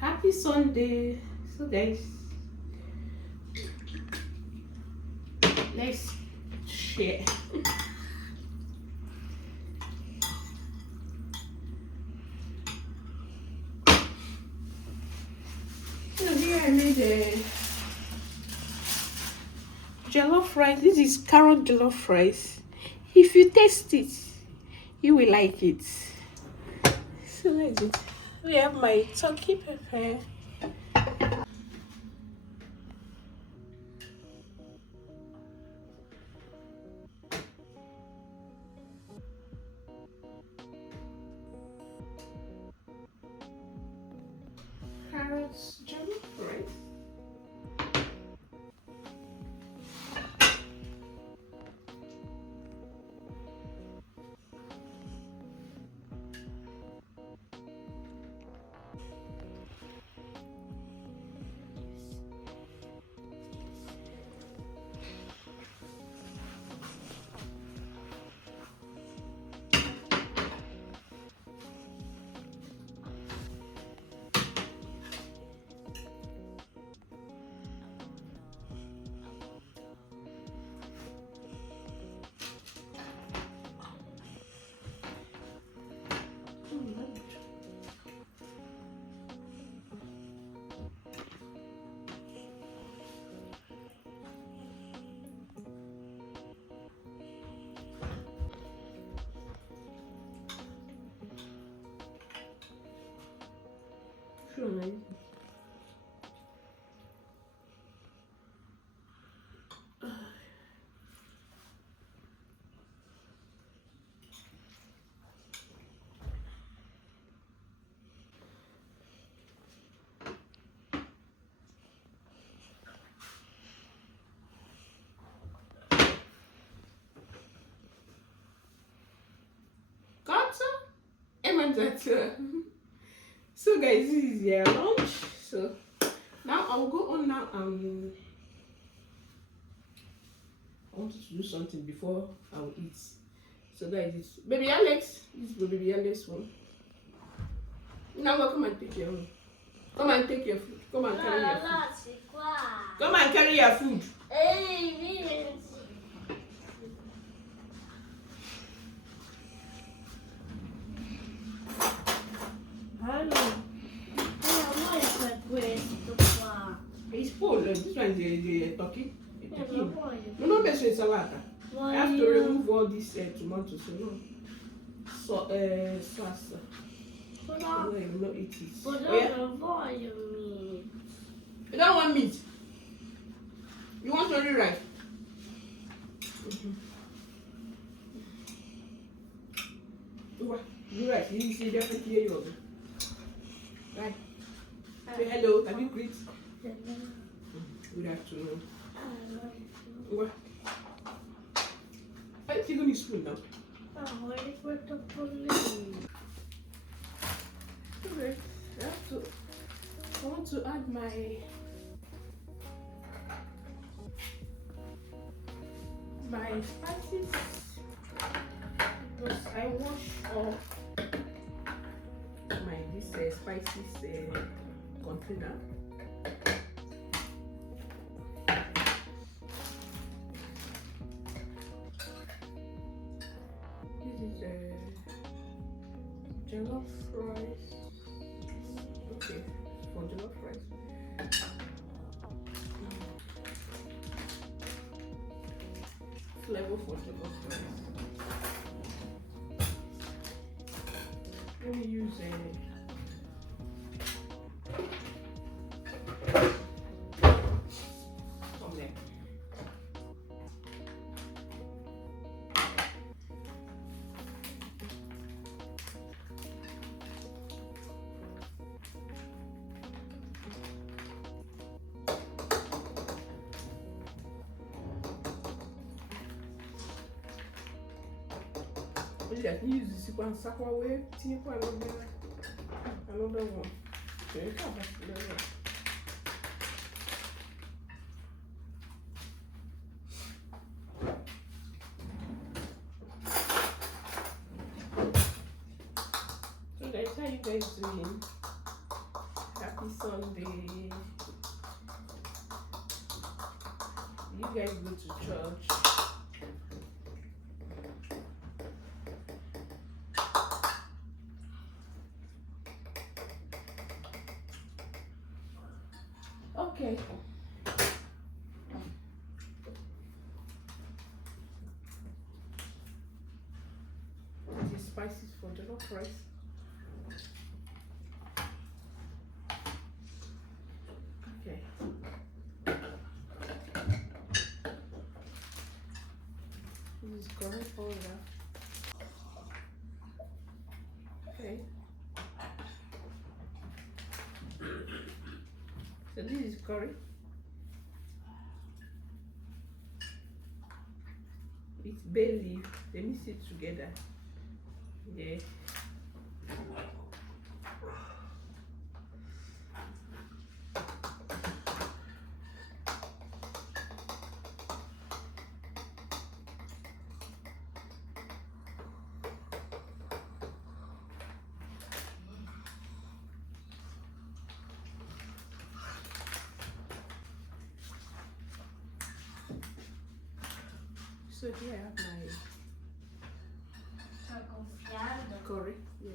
Happy Sunday. So guys, let's share. So here I made a jollof rice. This is carrot jollof rice. If you taste it, you will like it. So that's it. We have my turkey pepper. Carrots jollof rice. Sure, nice. Got some? So guys, this is their lunch. So now I'll go on now. I wanted to do something before I'll eat. So guys, it's baby Alex. This is baby Alex one. Now come and take your own. Come and take your food. Come and carry your food. Come and carry your food. It's full. This one is the turkey. No, mess with salad. I have to remove all these tomatoes. So sauce. No, you will not eat it. But Oh, yeah? meat. You don't want meat. You want only rice. You right. You see definitely hear you. Right. Say hello. Have you greet? Good afternoon. What? I'm taking this spoon now. Okay. I want to add my spices because I wash all my this spices container. This is jollof rice. Okay, for jollof rice. Flavor for jollof rice. Let me use some there. Olha, use esse com a saco away, tinha com a Another one. Okay, how about another one? So guys, how you guys doing? Happy Sunday. You guys go to church. Okay. This is spices for jollof rice. Okay. This is curry powder. Okay. So this is curry. It's bay leaf. They mix it together. Yeah. So here I have my curry. Yeah.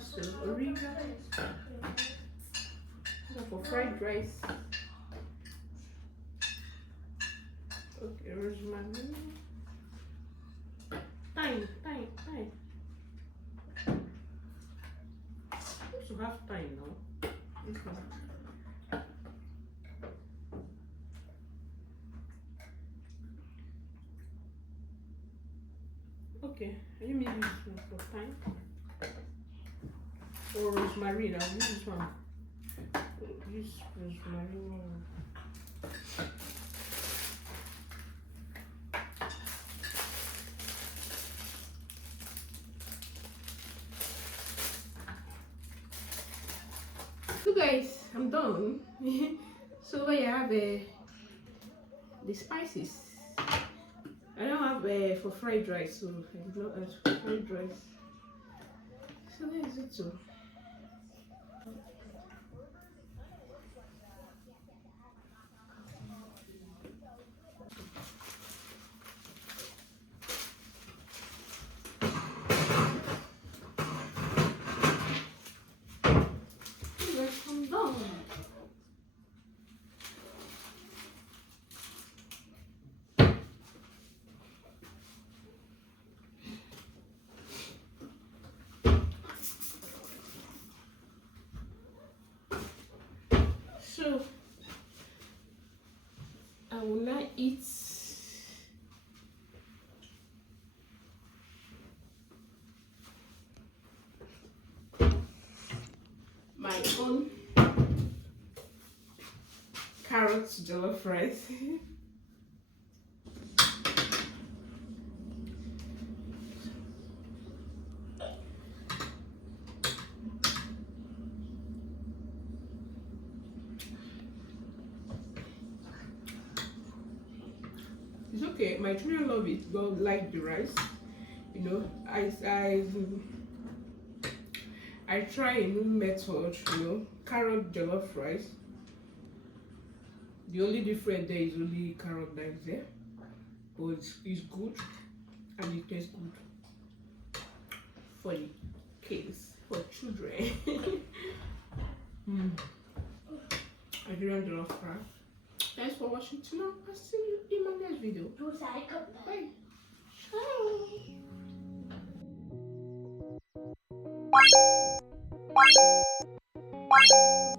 So oregano for fried rice. Okay, rosemary. Thyme. You should have thyme now. This one. Okay, let me use this one for thyme. Or rosemary. I'll use this one. Use rosemary one. So guys, I'm done. So I have the spices. I don't have for fried rice, so I did not add for fried rice. So there is it too. Yes, I'm done. So I will now eat my own carrot jollof rice. It's okay. My children love it. Don't like the rice. You know, I try a new method. You know, carrot jollof rice. The only difference there is only carrot that is there, but it's good and it tastes good for the kids, for children. Nigerian jollof rice. Thanks for watching tonight. I'll see you in my next video. Bye. Ciao.